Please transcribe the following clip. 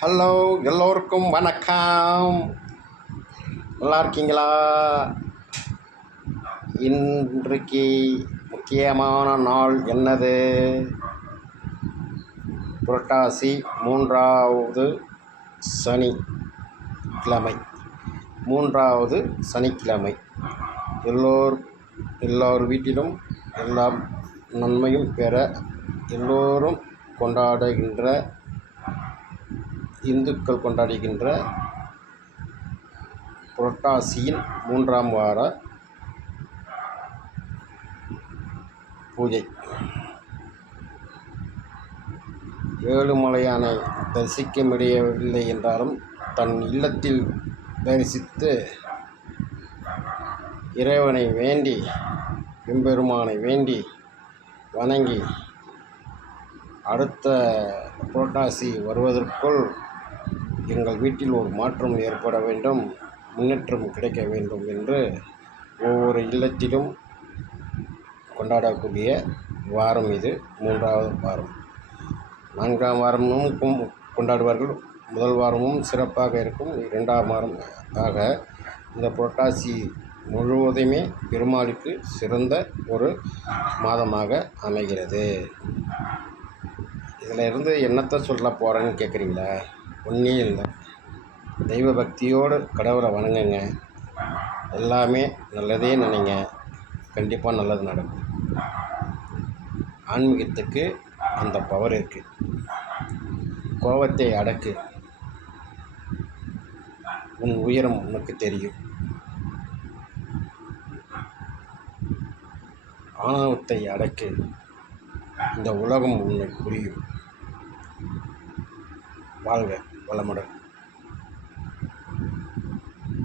Hello, எல்லோருக்கும் வணக்கம். நல்லா இருக்கீங்களா? இன்றைக்கு முக்கியமான நாள் என்னது? புரட்டாசி 3வது சனிக்கிழமை. 3வது சனிக்கிழமை. எல்லார் வீட்டிலும் எல்லாம் நன்மையும் பெற எல்லோரும் கொண்டாடுகின்ற, இந்துக்கள் கொண்டாடுகின்ற புரட்டாசியின் 3ஆம் வார பூஜை. ஏழுமலையானை தரிசிக்க முடியவில்லை என்றாலும் தன் இல்லத்தில் தரிசித்து இறைவனை வேண்டி, எம்பெருமானை வேண்டி வணங்கி அடுத்த புரட்டாசி வருவதற்குள் எங்கள் வீட்டில் ஒரு மாற்றம் ஏற்பட வேண்டும், முன்னேற்றம் கிடைக்க வேண்டும் என்று ஒவ்வொரு இல்லத்திலும் கொண்டாடக்கூடிய வாரம் இது. 3வது வாரம். 4ஆம் வாரமும் கொண்டாடுவார்கள். முதல் வாரமும் சிறப்பாக இருக்கும். 2ஆம் வாரம் ஆக இந்த புரட்டாசி முழுவதுமே பெருமாளுக்கு சிறந்த ஒரு மாதமாக அமைகிறது. இதில் இருந்து என்னத்தை சொல்ல போகிறேன்னு கேட்குறீங்களா? ஒன்றே இல்லை. தெய்வ பக்தியோடு கடவுளை வணங்குங்க. எல்லாமே நல்லதே நினைங்க, கண்டிப்பாக நல்லது நடக்கும். ஆன்மீகத்துக்கு அந்த பவர் இருக்குது. கோபத்தை அடக்கு, உன் உயரம் உனக்கு தெரியும். ஆணவத்தை அடக்கு, இந்த உலகம் உன்னை புரியும். வாழ்க வளமுடன்.